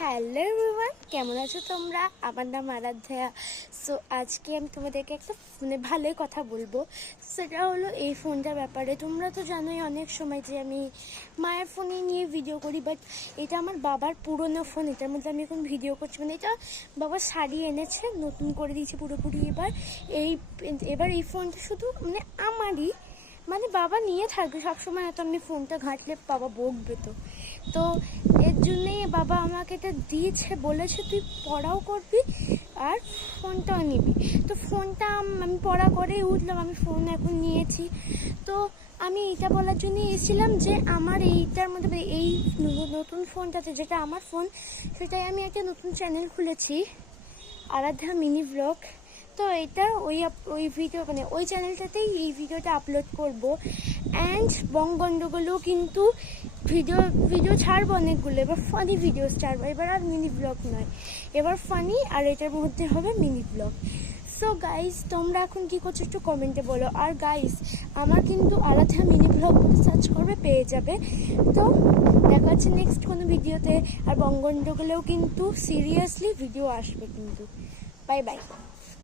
Hello everyone, কেমন আছো তোমরা? আমার নাম আরাধ্যা। সো আজকে আমি তোমাদেরকে একটা ভালোই কথা বলবো। সেটা হলো এই ফোনটার ব্যাপারে। তোমরা তো জানোই অনেক সময় যে আমি মায়ের ফোনে নিয়ে ভিডিও করি, বাট এটা আমার বাবার পুরনো ফোন। এটার মধ্যে আমি এখন ভিডিও করছি, মানে এটা বাবা সারিয়ে এনেছে, নতুন করে দিয়েছে পুরোপুরি। এবার এই ফোনটা শুধু মানে আমারই, মানে বাবা নিয়ে থাকবে সবসময়। এত আমি ফোনটা ঘাঁটলে বাবা বকবে। তো এর জন্যেই বাবা আমাকে এটা দিয়েছে, বলেছে তুই পড়াও করবি আর ফোনটাও নিবি। তো ফোনটা আমি পড়া করেই উঠলাম, আমি ফোন এখন নিয়েছি। তো আমি এটা বলার জন্য এসেছিলাম যে আমার এইটার মধ্যে এই নতুন ফোনটাতে, যেটা আমার ফোন, সেটাই আমি একটা নতুন চ্যানেল খুলেছি, আরাধ্যা মিনি ব্লগ। তো এটা ওই ভিডিও, মানে ওই চ্যানেলটাতেই এই ভিডিওটা আপলোড করব। অ্যান্ড বঙ্গবন্ধুগুলোও কিন্তু ভিডিও ছাড়বো অনেকগুলো। এবার ফানি ভিডিওস ছাড়বো, এবার আর মিনি ব্লগ নয়, এবার ফানি, আর এটার মধ্যে হবে মিনি ব্লগ। সো গাইস, তোমরা এখন কী করছো একটু কমেন্টে বলো। আর গাইস, আমার কিন্তু আরাধ্যা মিনি ব্লগ সার্চ করবে, পেয়ে যাবে। তো দেখা হচ্ছে নেক্সট কোনো ভিডিওতে। আর বঙ্গবন্ধুগুলোও কিন্তু সিরিয়াসলি ভিডিও আসবে কিন্তু। Bye bye.